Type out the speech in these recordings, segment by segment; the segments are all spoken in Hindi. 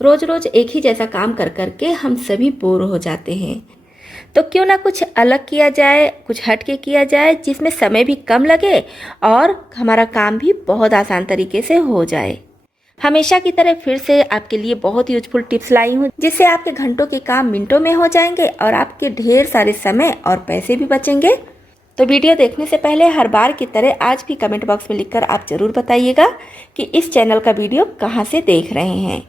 रोज रोज एक ही जैसा काम कर कर के हम सभी बोर हो जाते हैं। तो क्यों ना कुछ अलग किया जाए, कुछ हट के किया जाए जिसमें समय भी कम लगे और हमारा काम भी बहुत आसान तरीके से हो जाए। हमेशा की तरह फिर से आपके लिए बहुत यूजफुल टिप्स लाई हूँ, जिससे आपके घंटों के काम मिनटों में हो जाएंगे और आपके ढेर सारे समय और पैसे भी बचेंगे। तो वीडियो देखने से पहले हर बार की तरह आज भी कमेंट बॉक्स में लिखकर आप ज़रूर बताइएगा कि इस चैनल का वीडियो कहाँ से देख रहे हैं।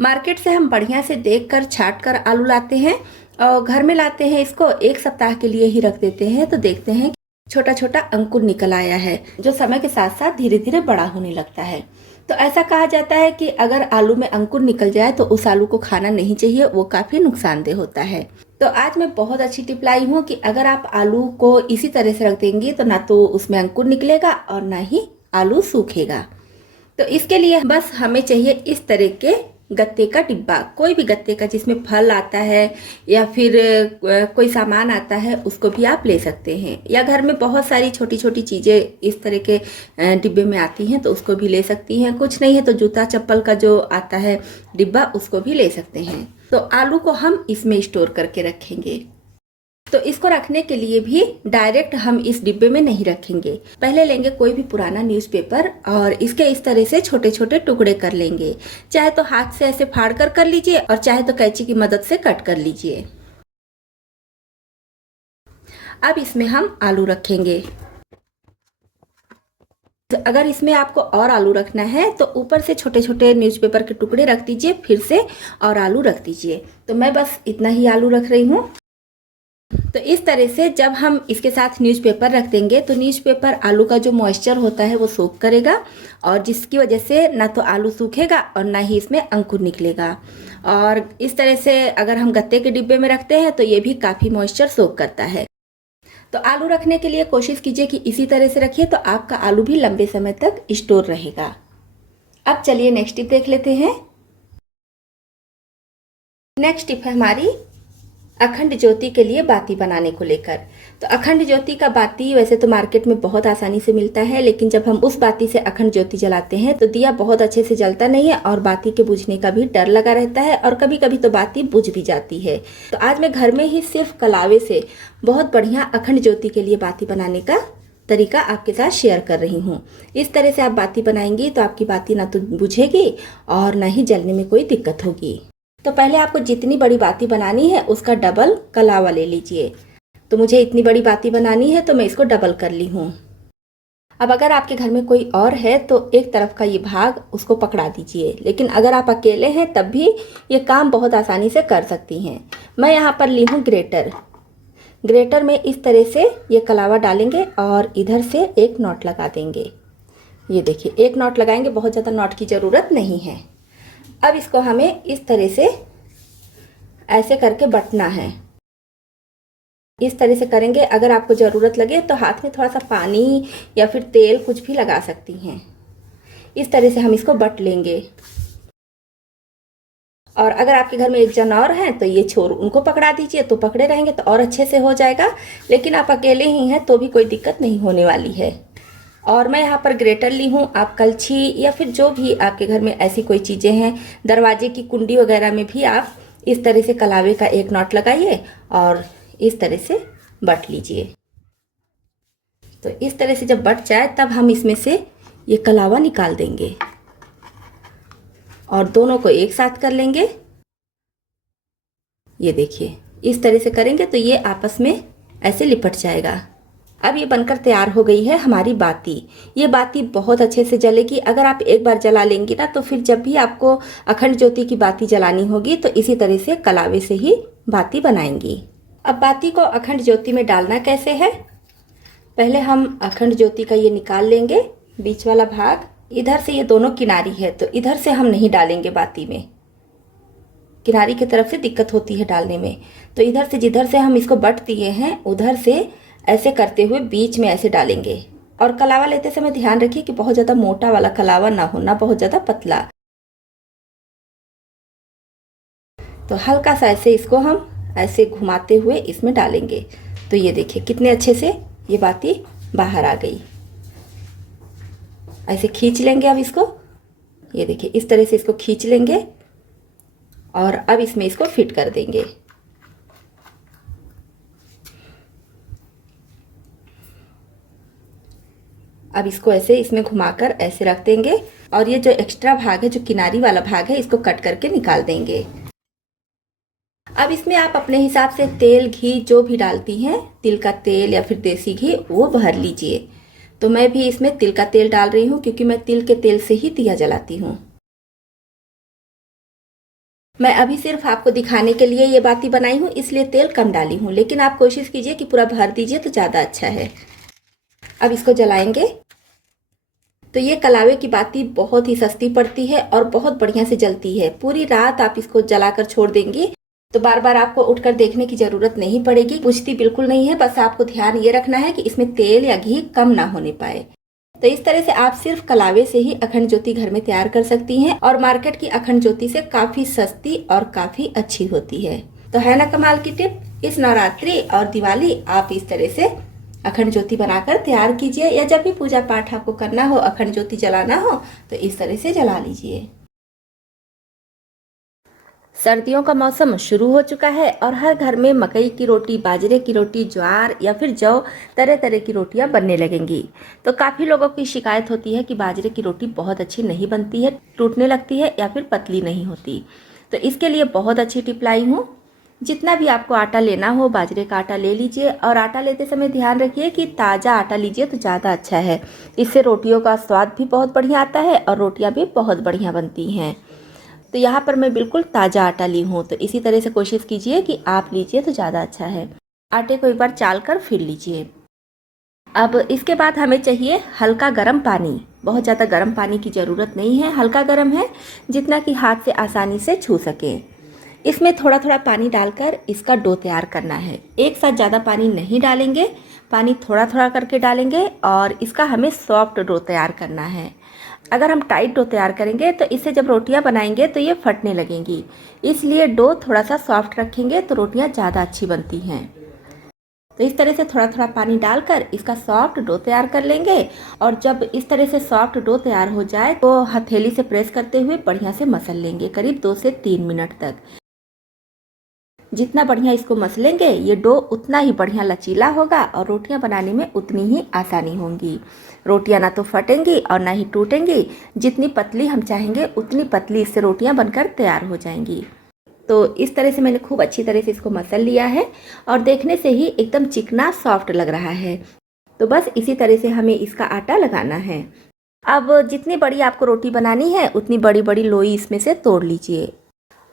मार्केट से हम बढ़िया से देखकर छाट कर आलू लाते हैं और घर में लाते हैं, इसको एक सप्ताह के लिए ही रख देते हैं। तो देखते हैं छोटा छोटा अंकुर निकल आया है, जो समय के साथ साथ धीरे धीरे बड़ा होने लगता है। तो ऐसा कहा जाता है कि अगर आलू में अंकुर निकल जाए तो उस आलू को खाना नहीं चाहिए, वो काफ़ी नुकसानदेह होता है। तो आज मैं बहुत अच्छी टिप लाई हूँ कि अगर आप आलू को इसी तरह से रख देंगी तो ना तो उसमें अंकुर निकलेगा और ना ही आलू सूखेगा। तो इसके लिए बस हमें चाहिए इस तरह के गत्ते का डिब्बा, कोई भी गत्ते का जिसमें फल आता है या फिर कोई सामान आता है, उसको भी आप ले सकते हैं। या घर में बहुत सारी छोटी छोटी चीज़ें इस तरह के डिब्बे में आती हैं तो उसको भी ले सकती हैं। कुछ नहीं है तो जूता चप्पल का जो आता है डिब्बा, उसको भी ले सकते हैं। तो आलू को हम इसमें स्टोर करके रखेंगे। तो इसको रखने के लिए भी डायरेक्ट हम इस डिब्बे में नहीं रखेंगे। पहले लेंगे कोई भी पुराना न्यूज़पेपर और इसके इस तरह से छोटे छोटे टुकड़े कर लेंगे। चाहे तो हाथ से ऐसे फाड़ कर लीजिए और चाहे तो कैंची की मदद से कट कर लीजिए। अब इसमें हम आलू रखेंगे। तो अगर इसमें आपको और आलू रखना है तो ऊपर से छोटे छोटे न्यूज़पेपर के टुकड़े रख दीजिए, फिर से और आलू रख दीजिए। तो मैं बस इतना ही आलू रख रही हूँ। तो इस तरह से जब हम इसके साथ न्यूज़पेपर रख देंगे तो न्यूज़पेपर आलू का जो मॉइस्चर होता है वो सोख करेगा, और जिसकी वजह से ना तो आलू सूखेगा और ना ही इसमें अंकुर निकलेगा। और इस तरह से अगर हम गत्ते के डिब्बे में रखते हैं तो ये भी काफ़ी मॉइस्चर सोख करता है। तो आलू रखने के लिए कोशिश कीजिए कि इसी तरह से रखिए, तो आपका आलू भी लंबे समय तक स्टोर रहेगा। अब चलिए नेक्स्ट टिप देख लेते हैं। नेक्स्ट टिप है हमारी अखंड ज्योति के लिए बाती बनाने को लेकर। तो अखंड ज्योति का बाती वैसे तो मार्केट में बहुत आसानी से मिलता है, लेकिन जब हम उस बाती से अखंड ज्योति जलाते हैं तो दिया बहुत अच्छे से जलता नहीं है और बाती के बुझने का भी डर लगा रहता है, और कभी कभी तो बाती बुझ भी जाती है। तो आज मैं घर में ही सिर्फ कलावे से बहुत बढ़िया अखंड ज्योति के लिए बाती बनाने का तरीका आपके साथ शेयर कर रही हूँ। इस तरह से आप बाती बनाएंगी तो आपकी बाती ना तो बुझेगी और ना ही जलने में कोई दिक्कत होगी। तो पहले आपको जितनी बड़ी बाती बनानी है उसका डबल कलावा ले लीजिए। तो मुझे इतनी बड़ी बाती बनानी है तो मैं इसको डबल कर ली हूँ। अब अगर आपके घर में कोई और है तो एक तरफ का ये भाग उसको पकड़ा दीजिए, लेकिन अगर आप अकेले हैं तब भी ये काम बहुत आसानी से कर सकती हैं। मैं यहाँ पर ली हूँ ग्रेटर। ग्रेटर में इस तरह से ये कलावा डालेंगे और इधर से एक नॉट लगा देंगे। ये देखिए, एक नॉट लगाएंगे, बहुत ज़्यादा नॉट की ज़रूरत नहीं है। अब इसको हमें इस तरह से ऐसे करके बटना है। इस तरह से करेंगे। अगर आपको ज़रूरत लगे तो हाथ में थोड़ा सा पानी या फिर तेल कुछ भी लगा सकती हैं। इस तरह से हम इसको बट लेंगे। और अगर आपके घर में एक जन और हैं तो ये छोर उनको पकड़ा दीजिए, तो पकड़े रहेंगे तो और अच्छे से हो जाएगा। लेकिन आप अकेले ही हैं तो भी कोई दिक्कत नहीं होने वाली है। और मैं यहाँ पर ग्रेटर ली हूँ। आप कलछी या फिर जो भी आपके घर में ऐसी कोई चीज़ें हैं, दरवाजे की कुंडी वगैरह में भी आप इस तरह से कलावे का एक नॉट लगाइए और इस तरह से बट लीजिए। तो इस तरह से जब बट जाए तब हम इसमें से ये कलावा निकाल देंगे और दोनों को एक साथ कर लेंगे। ये देखिए, इस तरह से करेंगे तो ये आपस में ऐसे लिपट जाएगा। अब ये बनकर तैयार हो गई है हमारी बाती। ये बाती बहुत अच्छे से जलेगी। अगर आप एक बार जला लेंगी ना तो फिर जब भी आपको अखंड ज्योति की बाती जलानी होगी तो इसी तरह से कलावे से ही बाती बनाएंगी। अब बाती को अखंड ज्योति में डालना कैसे है, पहले हम अखंड ज्योति का ये निकाल लेंगे बीच वाला भाग। इधर से ये दोनों किनारी है तो इधर से हम नहीं डालेंगे बाती में, किनारी की तरफ से दिक्कत होती है डालने में। तो इधर से जिधर से हम इसको बट दिए हैं उधर से ऐसे करते हुए बीच में ऐसे डालेंगे। और कलावा लेते समय ध्यान रखिए कि बहुत ज़्यादा मोटा वाला कलावा ना हो, ना बहुत ज़्यादा पतला। तो हल्का सा ऐसे इसको हम ऐसे घुमाते हुए इसमें डालेंगे। तो ये देखिए कितने अच्छे से ये बाती बाहर आ गई। ऐसे खींच लेंगे अब इसको ये देखिए इस तरह से इसको खींच लेंगे और अब इसमें इसको फिट कर देंगे। अब इसको ऐसे इसमें घुमाकर ऐसे रख देंगे और ये जो एक्स्ट्रा भाग है, जो किनारी वाला भाग है, इसको कट करके निकाल देंगे। अब इसमें आप अपने हिसाब से तेल घी जो भी डालती हैं, तिल का तेल या फिर देसी घी, वो भर लीजिए। तो मैं भी इसमें तिल का तेल डाल रही हूँ क्योंकि मैं तिल के तेल से ही दिया जलाती हूँ। मैं अभी सिर्फ आपको दिखाने के लिए ये बाती बनाई हूँ, इसलिए तेल कम डाली हूँ, लेकिन आप कोशिश कीजिए कि पूरा भर दीजिए तो ज़्यादा अच्छा है। अब इसको जलाएंगे। तो ये कलावे की बाती बहुत ही सस्ती पड़ती है और बहुत बढ़िया से जलती है। पूरी रात आप इसको जलाकर छोड़ देंगी तो बार बार आपको उठकर देखने की जरूरत नहीं पड़ेगी, बुझती बिल्कुल नहीं है। बस आपको ध्यान ये रखना है कि इसमें तेल या घी कम ना होने पाए। तो इस तरह से आप सिर्फ कलावे से ही अखंड ज्योति घर में तैयार कर सकती हैं और मार्केट की अखंड ज्योति से काफी सस्ती और काफी अच्छी होती है। तो है ना कमाल की टिप। इस नवरात्रि और दिवाली आप इस तरह से अखंड ज्योति बनाकर तैयार कीजिए, या जब भी पूजा पाठ आपको करना हो, अखंड ज्योति जलाना हो, तो इस तरह से जला लीजिए। सर्दियों का मौसम शुरू हो चुका है और हर घर में मकई की रोटी, बाजरे की रोटी, ज्वार या फिर जौ, तरह तरह की रोटियां बनने लगेंगी। तो काफ़ी लोगों की शिकायत होती है कि बाजरे की रोटी बहुत अच्छी नहीं बनती है, टूटने लगती है या फिर पतली नहीं होती। तो इसके लिए बहुत अच्छी टिप लाई हूँ। जितना भी आपको आटा लेना हो, बाजरे का आटा ले लीजिए और आटा लेते समय ध्यान रखिए कि ताज़ा आटा लीजिए तो ज़्यादा अच्छा है। इससे रोटियों का स्वाद भी बहुत बढ़िया आता है और रोटियाँ भी बहुत बढ़िया बनती हैं। तो यहाँ पर मैं बिल्कुल ताज़ा आटा ली हूँ, तो इसी तरह से कोशिश कीजिए कि आप लीजिए तो ज़्यादा अच्छा है। आटे को एक बार चाल कर फिर लीजिए। अब इसके बाद हमें चाहिए हल्का गर्म पानी। बहुत ज़्यादा गर्म पानी की ज़रूरत नहीं है, हल्का गर्म है, जितना कि हाथ से आसानी से छू सके। इसमें थोड़ा थोड़ा पानी डालकर इसका डो तैयार करना है। एक साथ ज़्यादा पानी नहीं डालेंगे, पानी थोड़ा थोड़ा करके डालेंगे और इसका हमें सॉफ्ट डो तैयार करना है। अगर हम टाइट डो तैयार करेंगे तो इससे जब रोटियां बनाएंगे तो ये फटने लगेंगी, इसलिए डो थोड़ा सा सॉफ्ट रखेंगे तो रोटियां ज़्यादा अच्छी बनती हैं। तो इस तरह से थोड़ा थोड़ा पानी डालकर इसका सॉफ्ट डो तैयार कर लेंगे और जब इस तरह से सॉफ्ट डो तैयार हो जाए तो हथेली से प्रेस करते हुए बढ़िया से मसल लेंगे, करीब 2 से 3 मिनट तक। जितना बढ़िया इसको मसलेंगे ये डो उतना ही बढ़िया लचीला होगा और रोटियां बनाने में उतनी ही आसानी होंगी। रोटियां ना तो फटेंगी और ना ही टूटेंगी। जितनी पतली हम चाहेंगे उतनी पतली इससे रोटियां बनकर तैयार हो जाएंगी। तो इस तरह से मैंने खूब अच्छी तरह से इसको मसल लिया है और देखने से ही एकदम चिकना सॉफ्ट लग रहा है। तो बस इसी तरह से हमें इसका आटा लगाना है। अब जितनी बड़ी आपको रोटी बनानी है उतनी बड़ी बड़ी लोई इसमें से तोड़ लीजिए।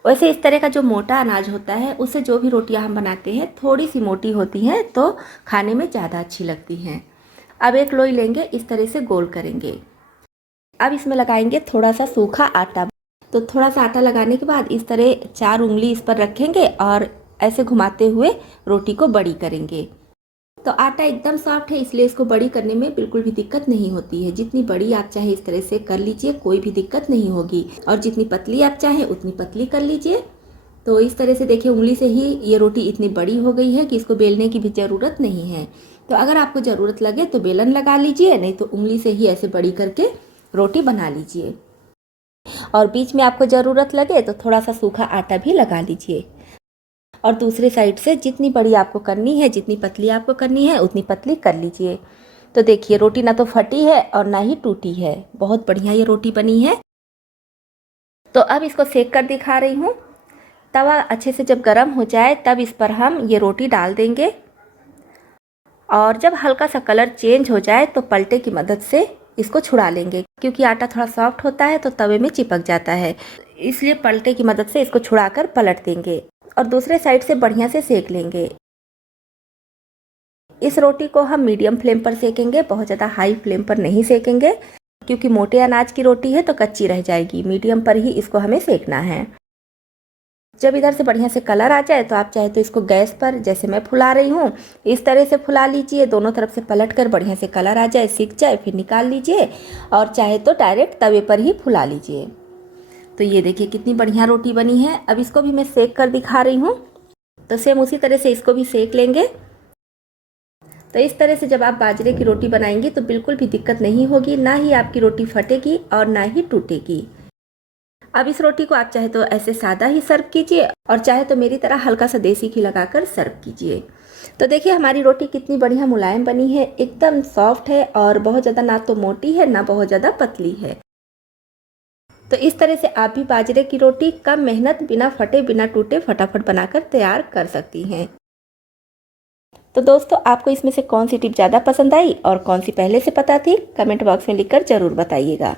वैसे इस तरह का जो मोटा अनाज होता है उससे जो भी रोटियां हम बनाते हैं थोड़ी सी मोटी होती हैं तो खाने में ज़्यादा अच्छी लगती हैं। अब एक लोई लेंगे, इस तरह से गोल करेंगे। अब इसमें लगाएंगे थोड़ा सा सूखा आटा। तो थोड़ा सा आटा लगाने के बाद इस तरह 4 उंगली इस पर रखेंगे और ऐसे घुमाते हुए रोटी को बड़ी करेंगे। तो आटा एकदम सॉफ्ट है इसलिए इसको बड़ी करने में बिल्कुल भी दिक्कत नहीं होती है। जितनी बड़ी आप चाहे इस तरह से कर लीजिए, कोई भी दिक्कत नहीं होगी। और जितनी पतली आप चाहें उतनी पतली कर लीजिए। तो इस तरह से देखिए उंगली से ही ये रोटी इतनी बड़ी हो गई है कि इसको बेलने की भी ज़रूरत नहीं है। तो अगर आपको ज़रूरत लगे तो बेलन लगा लीजिए, नहीं तो उंगली से ही ऐसे बड़ी करके रोटी बना लीजिए। और बीच में आपको ज़रूरत लगे तो थोड़ा सा सूखा आटा भी लगा लीजिए। और दूसरी साइड से जितनी बड़ी आपको करनी है, जितनी पतली आपको करनी है उतनी पतली कर लीजिए। तो देखिए रोटी ना तो फटी है और ना ही टूटी है, बहुत बढ़िया ये रोटी बनी है। तो अब इसको सेक कर दिखा रही हूँ। तवा अच्छे से जब गर्म हो जाए तब इस पर हम ये रोटी डाल देंगे और जब हल्का सा कलर चेंज हो जाए तो पलटे की मदद से इसको छुड़ा लेंगे, क्योंकि आटा थोड़ा सॉफ्ट होता है तो तवे में चिपक जाता है, इसलिए पलटे की मदद से इसको छुड़ाकर पलट देंगे और दूसरे साइड से बढ़िया से सेक लेंगे। इस रोटी को हम मीडियम फ्लेम पर सेकेंगे, बहुत ज़्यादा हाई फ्लेम पर नहीं सेकेंगे, क्योंकि मोटे अनाज की रोटी है तो कच्ची रह जाएगी। मीडियम पर ही इसको हमें सेकना है। जब इधर से बढ़िया से कलर आ जाए तो आप चाहे तो इसको गैस पर, जैसे मैं फुला रही हूँ, इस तरह से फुला लीजिए। दोनों तरफ से पलट कर बढ़िया से कलर आ जाए, सिक जाए, फिर निकाल लीजिए और चाहे तो डायरेक्ट तवे पर ही फुला लीजिए। तो ये देखिए कितनी बढ़िया रोटी बनी है। अब इसको भी मैं सेक कर दिखा रही हूँ। तो सेम उसी तरह से इसको भी सेक लेंगे। तो इस तरह से जब आप बाजरे की रोटी बनाएंगी तो बिल्कुल भी दिक्कत नहीं होगी, ना ही आपकी रोटी फटेगी और ना ही टूटेगी। अब इस रोटी को आप चाहे तो ऐसे सादा ही सर्व कीजिए और चाहे तो मेरी तरह हल्का सा देसी घी लगाकर सर्व कीजिए। तो देखिए हमारी रोटी कितनी बढ़िया मुलायम बनी है, एकदम सॉफ्ट है और बहुत ज़्यादा ना तो मोटी है ना बहुत ज़्यादा पतली है। तो इस तरह से आप भी बाजरे की रोटी कम मेहनत, बिना फटे बिना टूटे फटाफट बनाकर तैयार कर सकती हैं। तो दोस्तों आपको इसमें से कौन सी टिप ज़्यादा पसंद आई और कौन सी पहले से पता थी, कमेंट बॉक्स में लिखकर ज़रूर बताइएगा।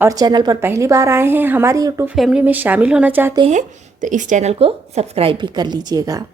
और चैनल पर पहली बार आए हैं, हमारी यूट्यूब फैमिली में शामिल होना चाहते हैं तो इस चैनल को सब्सक्राइब भी कर लीजिएगा।